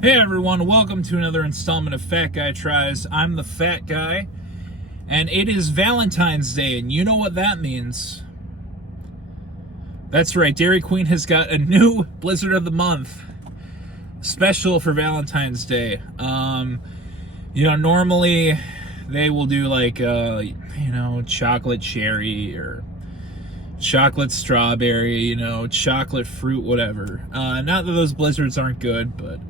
Hey everyone, welcome to another installment of Fat Guy Tries. I'm the Fat Guy, and it is Valentine's Day, and you know what that means. That's right, Dairy Queen has got a new Blizzard of the Month special for Valentine's Day. Normally they will do like, chocolate cherry or chocolate strawberry, chocolate fruit, whatever. Not that those Blizzards aren't good, but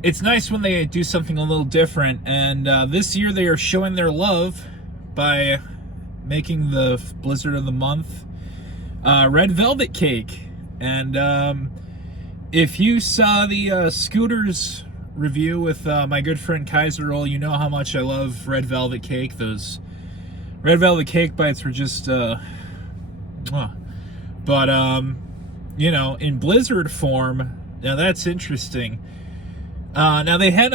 it's nice when they do something a little different, and this year they are showing their love by making the Blizzard of the Month red velvet cake. And if you saw the Scooters review with my good friend Kaiser Roll, you know how much I love red velvet cake. Those red velvet cake bites were just but in Blizzard form, now that's interesting. Now they had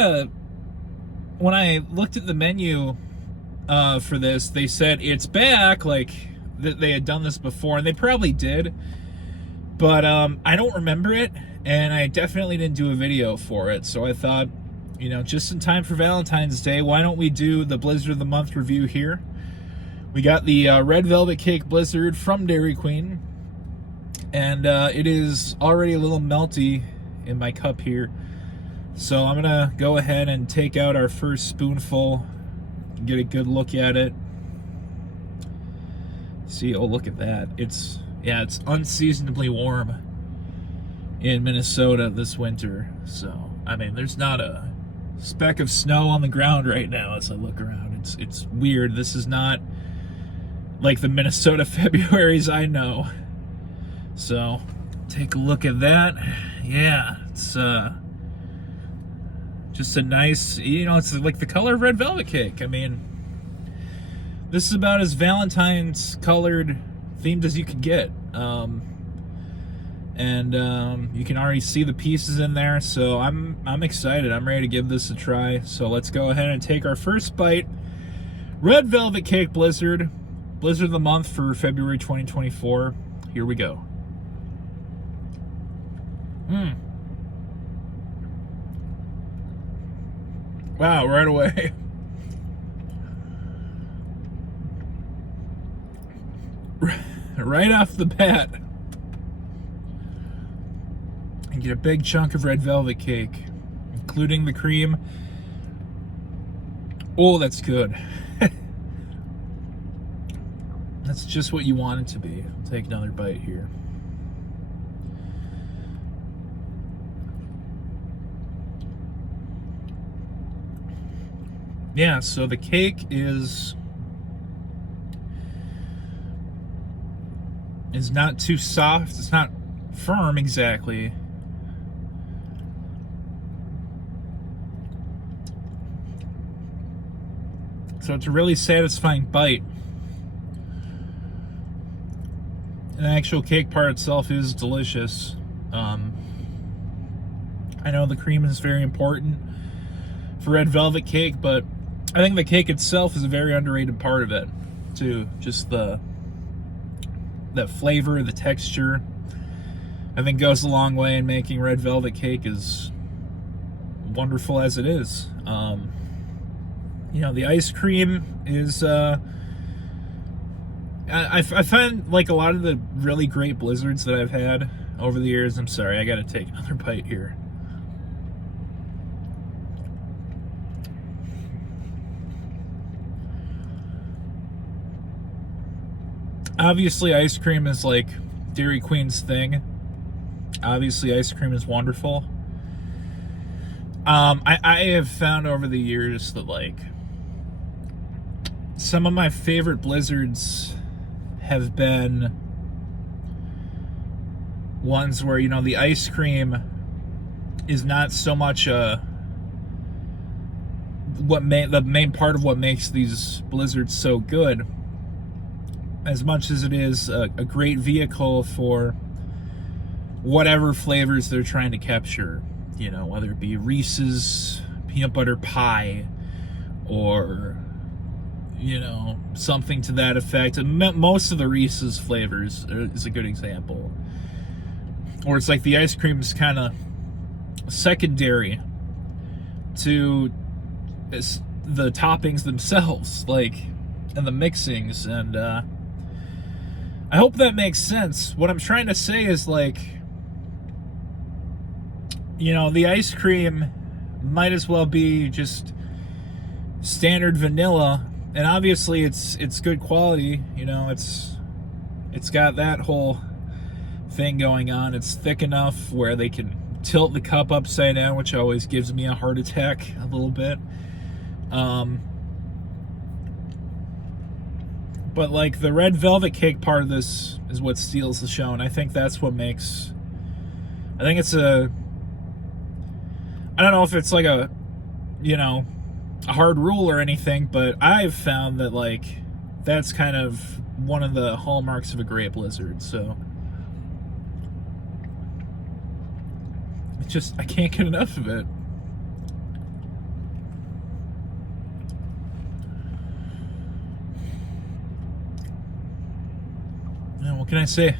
when I looked at the menu for this, they said it's back, like that they had done this before, and they probably did, but I don't remember it, and I definitely didn't do a video for it. So I thought, just in time for Valentine's Day, why don't we do the Blizzard of the Month review here? We got the red velvet cake Blizzard from Dairy Queen, and it is already a little melty in my cup here. So I'm gonna go ahead and take out our first spoonful, get a good look at it. See, oh, look at that. It's unseasonably warm in Minnesota this winter. So, I mean, there's not a speck of snow on the ground right now as I look around. It's weird. This is not like the Minnesota Februaries I know. So, take a look at that. Yeah, it's just a nice, it's like the color of red velvet cake. I mean, this is about as Valentine's colored themed as you could get. And you can already see the pieces in there, so I'm excited. I'm ready to give this a try. So let's go ahead and take our first bite. Red velvet cake Blizzard of the Month for February 2024. Here we go. Wow, right away. Right off the bat, and get a big chunk of red velvet cake, including the cream. Oh, that's good. That's just what you want it to be. I'll take another bite here. Yeah, so the cake is not too soft. It's not firm exactly. So it's a really satisfying bite. And the actual cake part itself is delicious. I know the cream is very important for red velvet cake, but I think the cake itself is a very underrated part of it, too. Just that flavor, the texture, I think goes a long way in making red velvet cake as wonderful as it is. The ice cream is, I find like a lot of the really great Blizzards that I've had over the years. I'm sorry, I gotta take another bite here. Obviously, ice cream is like Dairy Queen's thing. Obviously, ice cream is wonderful. I have found over the years that like some of my favorite Blizzards have been ones where the ice cream is not so much the main part of what makes these Blizzards so good, as much as it is a great vehicle for whatever flavors they're trying to capture, whether it be Reese's peanut butter pie or something to that effect. Most of the Reese's flavors is a good example. Or it's like the ice cream is kind of secondary to the toppings themselves, like, and the mixings. And I hope that makes sense. What I'm trying to say is, like, you know, the ice cream might as well be just standard vanilla, and obviously it's good quality. You know, it's got that whole thing going on. It's thick enough where they can tilt the cup upside down, which always gives me a heart attack a little bit. But like the red velvet cake part of this is what steals the show, and I think that's what makes, I think it's I don't know if it's like a, you know, a hard rule or anything, but I've found that, like, that's kind of one of the hallmarks of a great blizzard. So it's just, I can't get enough of it. Now, what can I say?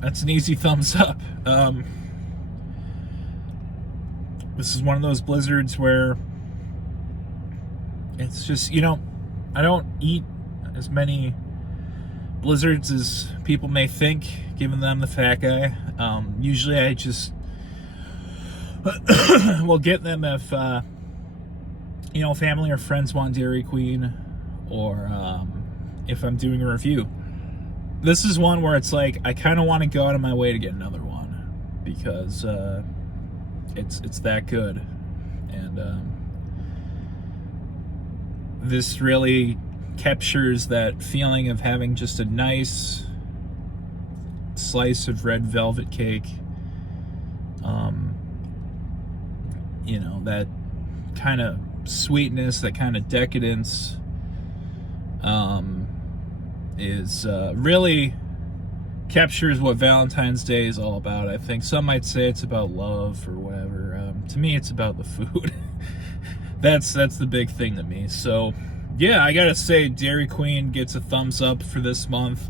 That's an easy thumbs up. This is one of those blizzards where it's just, you know, I don't eat as many blizzards as people may think, given that I'm the fat guy. Usually I just will get them if, you know, family or friends want Dairy Queen, or if I'm doing a review. This is one where it's like, I kind of want to go out of my way to get another one, because it's that good. And this really captures that feeling of having just a nice slice of red velvet cake. You know, that kind of sweetness, that kind of decadence, is really captures what Valentine's Day is all about. I think some might say it's about love or whatever. To me, it's about the food. That's the big thing to me. So yeah, I gotta say, Dairy Queen gets a thumbs up for this month.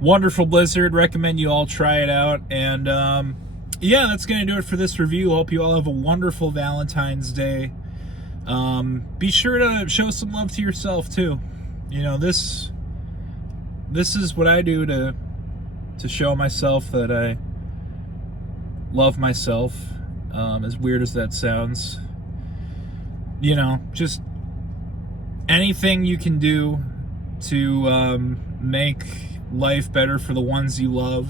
Wonderful blizzard. Recommend you all try it out. And yeah, that's gonna do it for this review. Hope you all have a wonderful Valentine's Day. Be sure to show some love to yourself too. You know, this is what I do to show myself that I love myself. As weird as that sounds, you know, just anything you can do to make life better for the ones you love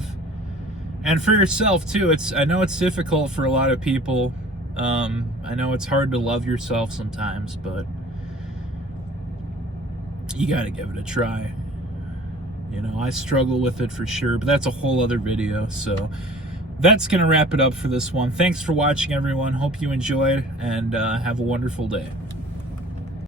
and for yourself too. I know it's difficult for a lot of people. I know it's hard to love yourself sometimes, but you gotta give it a try. You know, I struggle with it for sure, but that's a whole other video. So that's going to wrap it up for this one. Thanks for watching, everyone. Hope you enjoyed, and have a wonderful day.